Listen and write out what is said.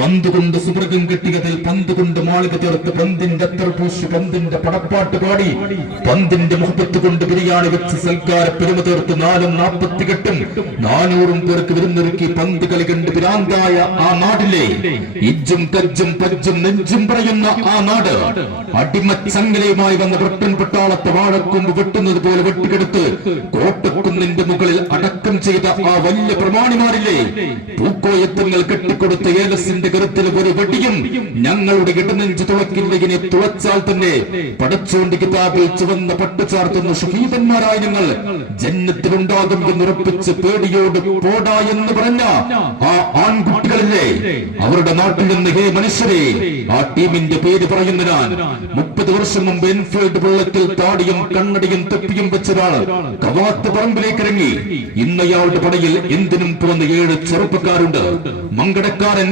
പന്ത് കൊണ്ട് സുവർഗം കെട്ടിയതിൽ പന്ത് കൊണ്ട് മാളിക തീർത്ത് പന്തിന്റെ അത്തർപൂശ് പന്തിന്റെ പടപ്പാട്ട് പാടി പന്തിന്റെ മുഖത്ത് കൊണ്ട് ബിരിയാണി വെച്ച് സൽക്കാര പെരുമ തീർത്ത് 440 400 പേർക്ക് വിരുന്നൊരുക്കി പന്ത് കളി കണ്ട് ഭ്രാന്തായ ആ നാടിലെ ഇജ്ജും കജ്ജും പജ്ജും നെഞ്ചും പറയുന്ന ആ നാട് അടിമച്ചങ്ങലയുമായി വന്ന ബ്രിട്ടൻ പട്ടാളത്തെ വാഴക്കൊമ്പ് വെട്ടുന്നത് പോലെ വെട്ടിക്കെടുത്ത് കോട്ടക്കുന്നിന്റെ മുകളിൽ അടക്കം ചെയ്ത ആ വലിയ പ്രമാണിമാരില്ലേ പൂക്കോയത്തങ്ങൾ കെട്ടിക്കൊടുത്ത ഏലസിന്റെ കരുത്തിൽ ഒരു വെടിയും ഞങ്ങളുടെ ഇടനെഞ്ച് തുളക്കില്ലതിനെ തുളച്ചാൽ തന്നെ പടച്ചോണ്ട് കിതാബിൽ ചുവന്ന പട്ടു ചാർത്തുന്ന ഷഹീദന്മാരായ ഞങ്ങൾ ജന്നത്തിലുണ്ടാകും എന്നുറപ്പിച്ച് പേടിയോട് പോടാ എന്ന് പറഞ്ഞ ആ ആൺകുട്ടികളില്ലേ അവരുടെ നാട്ടിൽ നിന്ന് ഹേ മനുഷ്യരെ ആ ടീമിന്റെ പേര് പറയുന്ന ഞാൻ 30 വർഷം മുമ്പ് എൻഫീൽഡ് വെള്ളത്തിൽ താടിയും കണ്ണടിയും തൊപ്പിയും വെച്ചൊരാൾ കവാത്ത് പറമ്പിലേക്ക് ഇറങ്ങി. ഇന്നയാളുടെ പടയിൽ എന്തിനും പോന്ന 7 ചെറുപ്പക്കാരുണ്ട്. മങ്കടക്കാരൻ